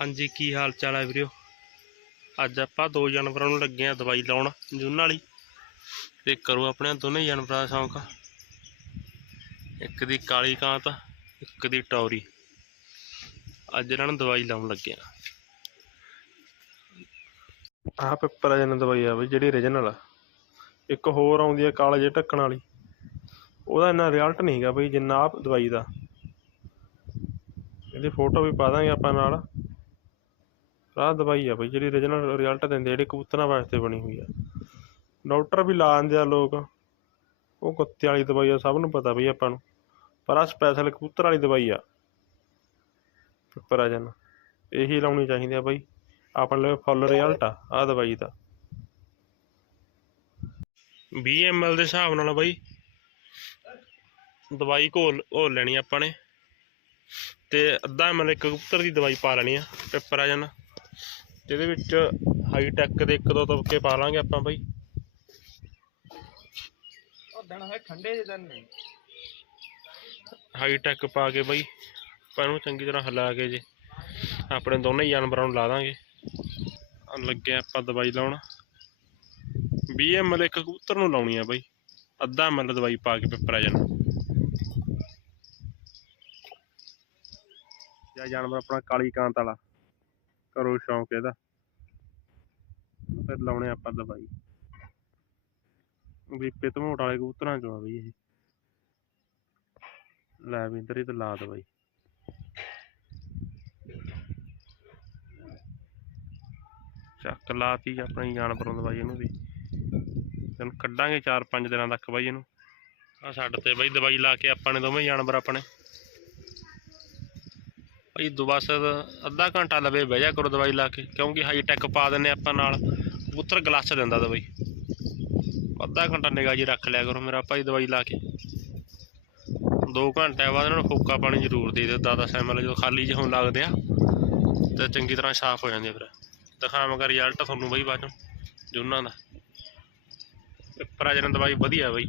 ਹਾਂਜੀ, ਕੀ ਹਾਲ ਚਾਲ ਹੈ ਵੀਰਿਓ ਅੱਜ ਆਪਾਂ ਦੋ ਜਾਨਵਰਾਂ ਨੂੰ ਲੱਗੇ ਆ ਦਵਾਈ ਲਾਉਣ, ਜੂਨ ਵਾਲੀ। ਤੇ ਕਰੋ ਆਪਣੇ ਦੋਨੇ ਜਾਨਵਰਾਂ ਦਾ ਸ਼ੌਂਕ। ਇੱਕ ਦੀ ਕਾਲੀ ਕਾਂਤ, ਇੱਕ ਦੀ ਟੌਰੀ। ਅੱਜ ਇਹਨਾਂ ਨੂੰ ਦਵਾਈ ਲਾਉਣ ਲੱਗੇ ਆ। ਆਹ ਪੇਪਰ ਜਨ ਦਵਾਈ ਆ ਬਈ, ਜਿਹੜੀ ਰੀਜਨਲ ਆ। ਇੱਕ ਹੋਰ ਆਉਂਦੀ ਆ ਕਾਲੇ ਜਿਹੇ ਢੱਕਣ ਵਾਲੀ। ਉਹਦਾ ਇੰਨਾ ਰਿਜ਼ਲਟ ਨਹੀਂ ਹੈਗਾ ਬਈ, ਜਿੰਨਾ ਆਹ ਦਵਾਈ ਦਾ। ਇਹਦੀ ਫੋਟੋ ਵੀ ਪਾ ਦਾਂਗੇ ਆਪਾਂ ਨਾਲ। ਆਹ ਦਵਾਈ ਆ ਬਈ ਜਿਹੜੀ origignal ਰਿਜ਼ਲਟ ਦਿੰਦੇ ਜਿਹੜੇ ਕਬੂਤਰਾਂ ਵਾਸਤੇ ਬਣੀ ਹੋਈ ਆ। ਡਾਕਟਰ ਵੀ ਲਾ ਦਿੰਦੇ ਆ ਲੋਕ। ਉਹ ਕੁੱਤੇ ਵਾਲੀ ਦਵਾਈ ਆ, ਸਭ ਨੂੰ ਪਤਾ ਬਈ ਆਪਾਂ ਨੂੰ। ਪਰ ਆ ਸਪੈਸ਼ਲ ਕਬੂਤਰ ਵਾਲੀ ਦਵਾਈ ਆ। ਪੇਪਰਾਜਨ ਇਹੀ ਲਾਉਣੀ ਚਾਹੀਦੀ ਆ ਬਈ। ਆਪਣੇ ਲਈ ਫੁੱਲ ਰਿਜ਼ਲਟ ਆ ਆ ਦਵਾਈ ਦਾ। 20 ml ਦੇ ਹਿਸਾਬ ਨਾਲ ਬਈ, ਦਵਾਈ ਘੋਲ ਘੋਲ ਲੈਣੀ ਆਪਾਂ ਨੇ। ਤੇ ਅੱਧਾ ml ਇੱਕ ਕਬੂਤਰ ਦੀ ਦਵਾਈ ਪਾ ਲੈਣੀ ਆ ਪੇਪਰ ਆ ਪੇਪਰਾਜਨ ਜਿਹਦੇ ਵਿੱਚ ਹਾਈ ਟੈਕ ਦੇ ਇੱਕ ਦੋ ਤਬਕੇ ਪਾ ਲਾਂਗੇ ਆਪਾਂ ਬਈ। ਉਹ ਦਿਨ ਹੈ ਠੰਡੇ ਜਿਹੇ ਦਿਨ ਨੇ। ਹਾਈ ਟੈਕ ਪਾ ਕੇ ਬਈ ਆਪਾਂ ਇਹਨੂੰ ਚੰਗੀ ਤਰ੍ਹਾਂ ਹਿਲਾ ਕੇ ਜੇ ਆਪਣੇ ਦੋਨੇ ਜਾਨਵਰਾਂ ਨੂੰ ਲਾ ਦਾਂਗੇ। ਲੱਗੇ ਆਪਾਂ ਦਵਾਈ ਲਾਉਣ। 20 ml ਇੱਕ ਕਬੂਤਰ ਨੂੰ ਲਾਉਣੀ ਆ ਬਈ। ਅੱਧਾ ml ਦਵਾਈ ਪਾ ਕੇ ਪੇਪਰਾਜਨ ਜਾਂ ਜਾਨਵਰ ਆਪਣਾ ਕਾਲੀ ਕਾਂਤ ਵਾਲਾ। ਕਰੋ ਸ਼ੌਂਕ ਇਹਦਾ। ਫਿਰ ਲਾਉਣੇ ਆਪਾਂ ਦਵਾਈ। ਵੀ ਪਿਤਮੋਟ ਵਾਲੇ ਕਬੂਤਰਾਂ ਚੋਂ ਆ ਬਈ ਇਹ। ਲੈ ਵੀ ਇੱਧਰ ਹੀ ਤੇ ਲਾ ਦਵਾਈ। ਚੱਕ ਲਾਤੀ ਆਪਣੀ ਜਾਨਵਰਾਂ ਦਵਾਈ ਇਹਨੂੰ ਵੀ। ਤੈਨੂੰ ਕੱਢਾਂਗੇ 4-5 ਦਿਨਾਂ ਤੱਕ ਬਾਈ ਇਹਨੂੰ। ਆ ਛੱਡ ਤੇ ਬਾਈ ਦਵਾਈ ਲਾ ਕੇ ਆਪਾਂ ਨੇ ਦੋਵੇਂ ਜਾਨਵਰ ਆਪਣੇ। ਭਾਈ ਦੋ ਬਸ ਅੱਧਾ ਘੰਟਾ ਲਵੇ ਬਹਿ ਜਾ ਕਰੋ ਦਵਾਈ ਲਾ ਕੇ, ਕਿਉਂਕਿ ਹਾਈ ਟੈਕ ਪਾ ਦਿੰਨੇ ਆਪਾਂ ਨਾਲ, ਕਬੂਤਰ ਗਲਾਸ ਦਿੰਦਾ ਦਵਾਈ। ਅੱਧਾ ਘੰਟਾ ਨਿਗਾਹ ਜੀ ਰੱਖ ਲਿਆ ਕਰੋ ਮੇਰਾ ਭਾਈ ਦਵਾਈ ਲਾ ਕੇ। ਦੋ ਘੰਟੇ ਬਾਅਦ ਇਹਨਾਂ ਨੂੰ ਫੋਕਾ ਪਾਣੀ ਜ਼ਰੂਰ ਦੇ ਦਿਓ 10 ਐਮਐਲ ਜਦੋਂ ਖਾਲੀ ਜਿਹੇ ਹੋਣ ਲੱਗਦੇ ਆ, ਤੇ ਚੰਗੀ ਤਰ੍ਹਾਂ ਸਾਫ਼ ਹੋ ਜਾਂਦੇ ਆ ਫਿਰ। ਦਿਖਾਵਾਂਗਾ ਰਿਜ਼ਲਟ ਤੁਹਾਨੂੰ ਬਈ ਬਾਅਦ ਚੋਂ, ਜੁਨਾਂ ਦਾ। ਪਰਾਜਨ ਦਵਾਈ ਵਧੀਆ ਬਈ।